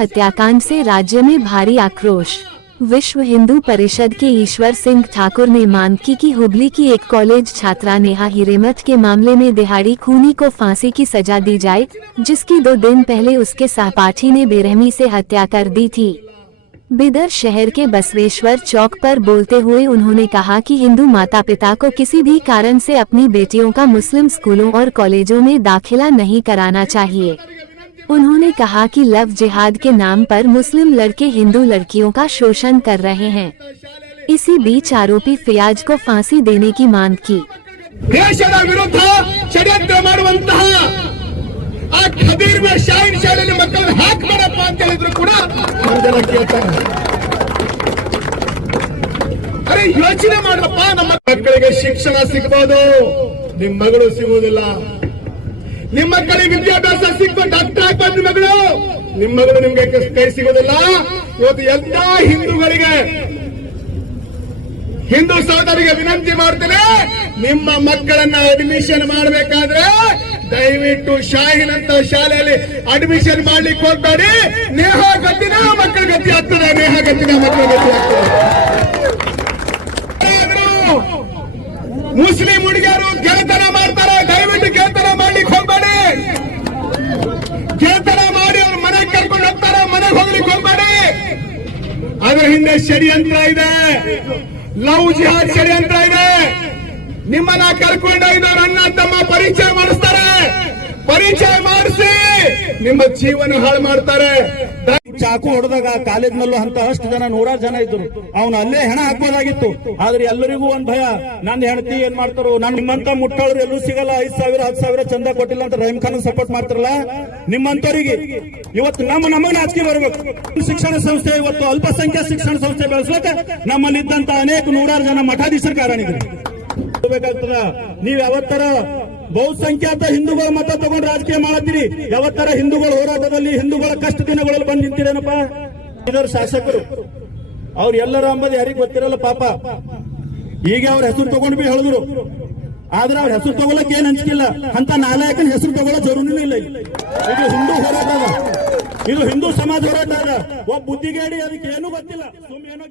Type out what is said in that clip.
हत्याकांड से राज्य में भारी आक्रोश। विश्व हिंदू परिषद के ईश्वर सिंह ठाकुर ने मांग की कि हुबली की एक कॉलेज छात्रा नेहा हिरेमठ के मामले में दिहाड़ी खूनी को फांसी की सजा दी जाए, जिसकी 2 दिन पहले उसके सहपाठी ने बेरहमी से हत्या कर दी थी। बिदर शहर के बसवेश्वर चौक पर बोलते हुए उन्होंने कहा कि हिंदू माता पिता को किसी भी कारण से अपनी बेटियों का मुस्लिम स्कूलों और कॉलेजों में दाखिला नहीं कराना चाहिए। उन्होंने कहा कि लव जिहाद के नाम पर मुस्लिम लड़के हिंदू लड़कियों का शोषण कर रहे हैं। इसी बीच आरोपी फियाज को फांसी देने की मांग की। देशದ ವಿರುದ್ಧ ಷಡ್ಯಂತ್ರ ಮಾಡುವಂತಹ ಆ ಖಬೀರ್ ನ ಶಾಹಿನ್ ಶಾಲೆಯಲ್ಲಿ ಮಕ್ಕಳನ್ನು ಹಾಕಬೇಡಪ್ಪ ಅಂತ ಹೇಳಿದ್ರು ಕೂಡ ಜನ ಕೇಳ್ತಾರೆ. ಅರೆ ಯೋಚನೆ ಮಾಡ್ರಪ್ಪ, ನಮ್ಮ ಮಕ್ಕಳಿಗೆ ಶಿಕ್ಷಣ ಸಿಗಬಹುದು, ನಿಮ್ಮ ಮಗಳು ಸಿಗುವುದಿಲ್ಲ. ನಿಮ್ಮ ಮಕ್ಕಳಿಗೆ ವಿದ್ಯಾಭ್ಯಾಸ ಸಿಗ್ಬೋದು, ಡಾಕ್ಟರ್ ಆಗ್ಬೋದು ನಿಮ್ಮ ಮಗಳು, ನಿಮ್ಮ ಮಗಳು ನಿಮ್ಗೆ ಕೈ ಸಿಗೋದಿಲ್ಲ. ಇವತ್ತು ಎಲ್ಲಾ ಹಿಂದೂಗಳಿಗೆ, ಹಿಂದೂ ಸಹೋದರಿಗೆ ವಿನಂತಿ ಮಾಡ್ತೇನೆ, ನಿಮ್ಮ ಮಕ್ಕಳನ್ನ ಅಡ್ಮಿಷನ್ ಮಾಡಬೇಕಾದ್ರೆ ದಯವಿಟ್ಟು ಶಾಹಿನ್ ಅಂತ ಶಾಲೆಯಲ್ಲಿ ಅಡ್ಮಿಷನ್ ಮಾಡ್ಲಿಕ್ಕೆ ಹೋಗ್ಬೇಡಿ. ನೇಹಾ ಗತಿನ ಮಕ್ಕಳ ಗತಿ ಆಗ್ತದೆ, ನೇಹಾ ಗತಿನ ಮಕ್ಕಳ ಗತಿ ಆಗ್ತದೆ. ಮುಸ್ಲಿಂ ಹುಡುಗಿಯರು ಗೆಳೆತನ ಮಾಡ್ತಾರೆ, ದಯವಿಟ್ಟು ಗೆಳೆತನ ಮಾಡ್ಲಿಕ್ಕೆ ಹೋಗ್ಬೇಡಿ. ಗೆಳೆತನ ಮಾಡಿ ಅವ್ರ ಮನೆಗೆ ಕರ್ಕೊಂಡು ಹೋಗ್ತಾರೆ, ಮನೆಗೆ ಹೋಗ್ಲಿಕ್ಕೆ ಹೋಗ್ಬೇಡಿ. ಅದ್ರ ಹಿಂದೆ ಷಡ್ಯಂತ್ರ ಇದೆ, ಲವ್ ಜಿಹಾದ್ ಷಡ್ಯಂತ್ರ ಇದೆ. ನಿಮ್ಮನ್ನ ಕರ್ಕೊಂಡೋಗಿದವರು ಅಣ್ಣ ತಮ್ಮ ಪರಿಚಯ ಮಾಡಿಸ್ತಾರೆ, ಪರಿಚಯ ಮಾಡಿಸಿ ನಿಮ್ಮ ಜೀವನ ಹಾಳು ಮಾಡ್ತಾರೆ. ಚಾಕು ಹೊಡೆದಾಗ ಕಾಲೇಜ್ನಲ್ಲೂ ಅಂತ ಅಷ್ಟು ಜನ 100 ಜನ ಇದ್ರು, ಅವನು ಅಲ್ಲೇ ಹೆಣ ಹಾಕ್ಬೋದಾಗಿತ್ತು. ಆದ್ರೆ ಎಲ್ಲರಿಗೂ ಒಂದ್ ಭಯ, ನನ್ನ ಹೆಂಡತಿ ಏನ್ ಮಾಡ್ತಾರೋ, ನಾನು ನಿಮ್ಮಂತ ಮುಟ್ಟೋರು ಎಲ್ಲೂ ಸಿಗಲ್ಲ, 5,000 10,000 ಚಂದ ಕೊಟ್ಟಿಲ್ಲ ಅಂತ ರಹೀಮ್ ಖಾನ್ ಸಪೋರ್ಟ್ ಮಾಡ್ತಾರಲ್ಲ, ನಿಮ್ಮಂತವರಿಗೆ ಇವತ್ತು ನಮಗ್ ನಾಚಿಕೆ ಬರ್ಬೇಕು. ಶಿಕ್ಷಣ ಸಂಸ್ಥೆ ಇವತ್ತು ಅಲ್ಪಸಂಖ್ಯಾತ ಶಿಕ್ಷಣ ಸಂಸ್ಥೆ ಬೆಳೆಸಲಿಕ್ಕೆ ನಮ್ಮಲ್ಲಿ ಇದ್ದಂತ ಅನೇಕ 100 ಜನ ಮಠಾಧೀಶರು ಕಾರಣಿದ್ರು. ಬೇಕಾಗ್ತದ ನೀವ್ ಯಾವತ್ತರ ಬಹುಸಂಖ್ಯಾತ ಹಿಂದೂಗಳ ಮತ ತಗೊಂಡು ರಾಜಕೀಯ ಮಾಡತ್ತೀರಿ? ಯಾವತ್ತರ ಹಿಂದೂಗಳ ಹೋರಾಟದಲ್ಲಿ ಹಿಂದೂಗಳ ಕಷ್ಟ ದಿನಗಳಲ್ಲಿ ಬಂದು ನಿಂತಿರೇನಪ್ಪ? ಇದರ ಶಾಸಕರು ಅವ್ರ ಎಲ್ಲರ ಅಂಬದು ಯಾರಿಗೂ ಗೊತ್ತಿರಲ್ಲ ಪಾಪ. ಈಗ ಅವ್ರ ಹೆಸರು ತಗೊಂಡು ಬಿ ಹೇಳಿದ್ರು, ಆದ್ರೆ ಅವ್ರ ಹೆಸರು ತಗೊಳಕ್ ಏನ್ ಹಂಚಿಕಿಲ್ಲ ಅಂತ ನಾಲಾಯಕನ ಹೆಸರು ತಗೊಳ್ಳೋ ಜರೂರಿನೂ ಇಲ್ಲ. ಇದು ಹಿಂದೂ ಹೋರಾಟ ಅದ, ಇದು ಹಿಂದೂ ಸಮಾಜ ಹೋರಾಟ ಅದ. ಒಬ್ಬ ಬುದ್ಧಿಗೇಡಿ ಅದಕ್ಕೆ ಏನೂ ಗೊತ್ತಿಲ್ಲ, ಸುಮ್ಮನೆ ಏನೋ